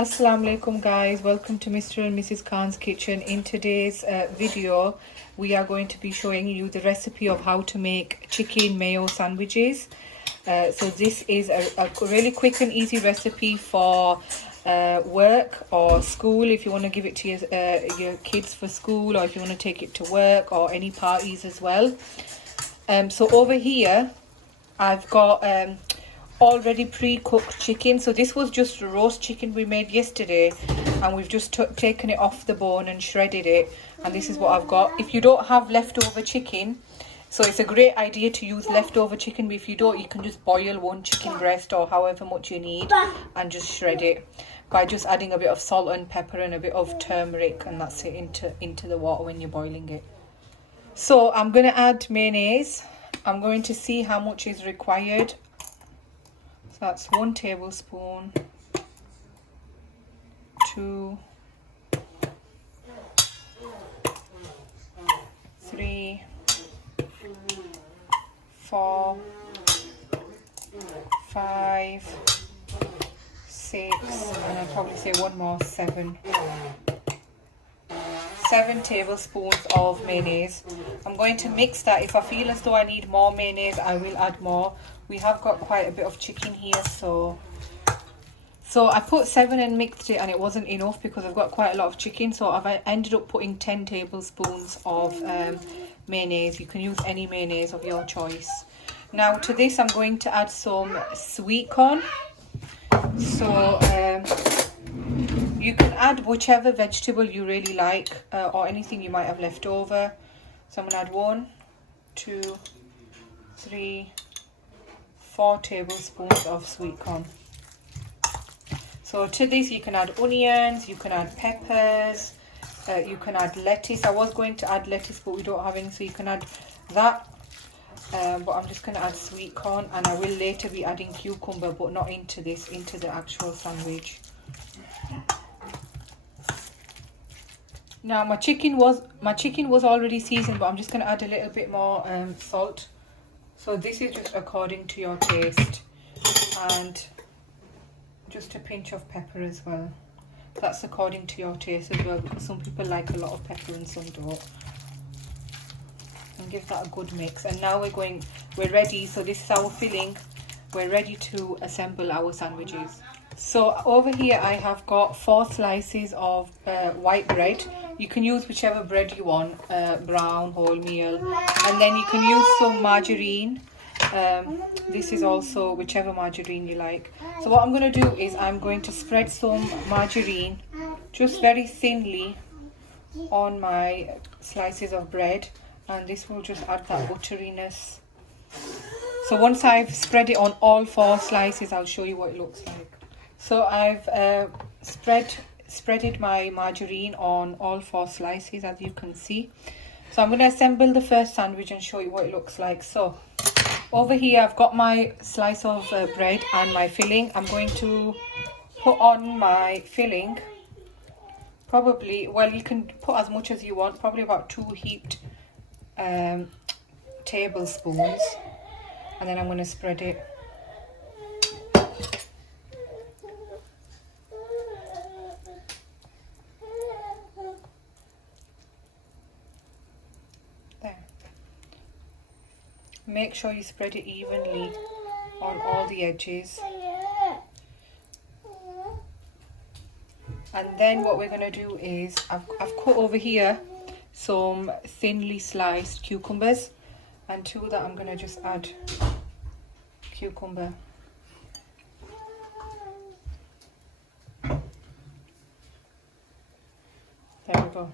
Assalamu alaikum guys, welcome to Mr. and Mrs. Khan's kitchen. In today's video we are going to be showing you the recipe of how to make chicken mayo sandwiches. So this is a really quick and easy recipe for work or school, if you want to give it to your kids for school, or if you want to take it to work or any parties as well. So over here I've got already pre-cooked chicken. So this was just a roast chicken we made yesterday, and we've just taken it off the bone and shredded it, and this is what I've got. If you don't have leftover chicken, so it's a great idea to use leftover chicken, but if you don't, you can just boil one chicken breast or however much you need and just shred it by just adding a bit of salt and pepper and a bit of turmeric, and that's it into the water when you're boiling it. So I'm going to add mayonnaise. I'm going to see how much is required. That's 1 tablespoon, 2, 3, 4, 5, 6, and I'll probably say one more, 7. 7 tablespoons of mayonnaise. I'm going to mix that. If I feel as though I need more mayonnaise, I will add more. We have got quite a bit of chicken here, so I put 7 and mixed it, and it wasn't enough because I've got quite a lot of chicken, so I've ended up putting 10 tablespoons of mayonnaise. You can use any mayonnaise of your choice. Now to this I'm going to add some sweet corn. So you can add whichever vegetable you really like, or anything you might have left over. So I'm going to add 1, 2, 3, 4 tablespoons of sweet corn. So to this you can add onions, you can add peppers, you can add lettuce. I was going to add lettuce, but we don't have any, so you can add that. But I'm just going to add sweet corn, and I will later be adding cucumber, but not into this, into the actual sandwich. Now my chicken was already seasoned, but I'm just going to add a little bit more salt. So this is just according to your taste, and just a pinch of pepper as well. That's according to your taste as well, because some people like a lot of pepper and some don't. And give that a good mix. And now we're ready. So this is our filling. We're ready to assemble our sandwiches. So over here I have got 4 slices of white bread. You can use whichever bread you want, brown, wholemeal, and then you can use some margarine. This is also whichever margarine you like. So what I'm going to do is I'm going to spread some margarine just very thinly on my slices of bread, and this will just add that butteriness. So once I've spread it on all 4 slices, I'll show you what it looks like. So I've spreaded my margarine on all 4 slices, as you can see. So I'm going to assemble the first sandwich and show you what it looks like. So over here I've got my slice of bread and my filling. I'm going to put on my filling, probably, well, you can put as much as you want, probably about 2 heaped tablespoons, and then I'm going to spread it. Make sure you spread it evenly on all the edges. And then what we're going to do is I've cut over here some thinly sliced cucumbers, and to that I'm going to just add cucumber. There we go.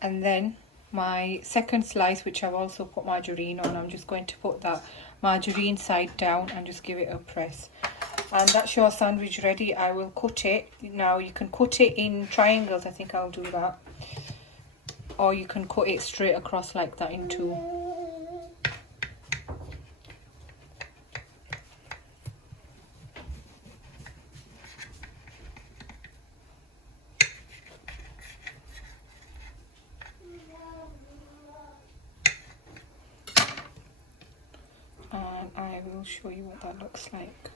And then my second slice, which I've also put margarine on, I'm just going to put that margarine side down and just give it a press. And that's your sandwich ready. I will cut it. Now you can cut it in triangles, I think I'll do that. Or you can cut it straight across like that in 2. And I will show you what that looks like.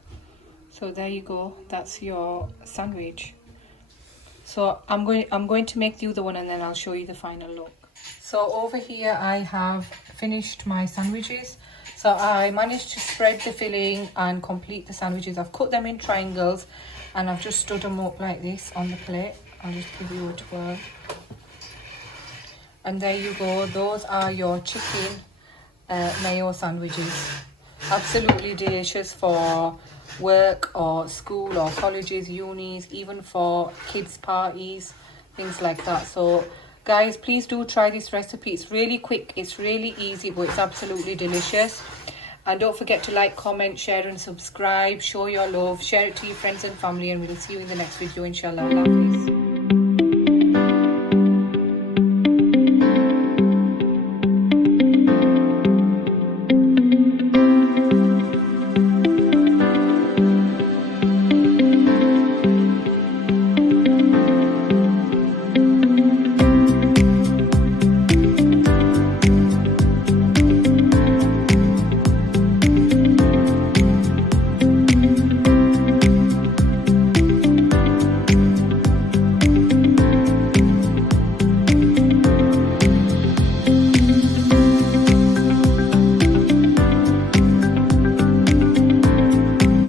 So there you go, that's your sandwich. So I'm going to make the other one and then I'll show you the final look. So over here I have finished my sandwiches. So I managed to spread the filling and complete the sandwiches. I've cut them in triangles and I've just stood them up like this on the plate. I'll just give you a twirl. And there you go, those are your chicken mayo sandwiches. Absolutely delicious for work or school or colleges, unis, even for kids parties, things like that. So guys, please do try this recipe. It's really quick, it's really easy, but it's absolutely delicious. And don't forget to like, comment, share and subscribe. Show your love, share it to your friends and family, and we'll see you in the next video, inshallah.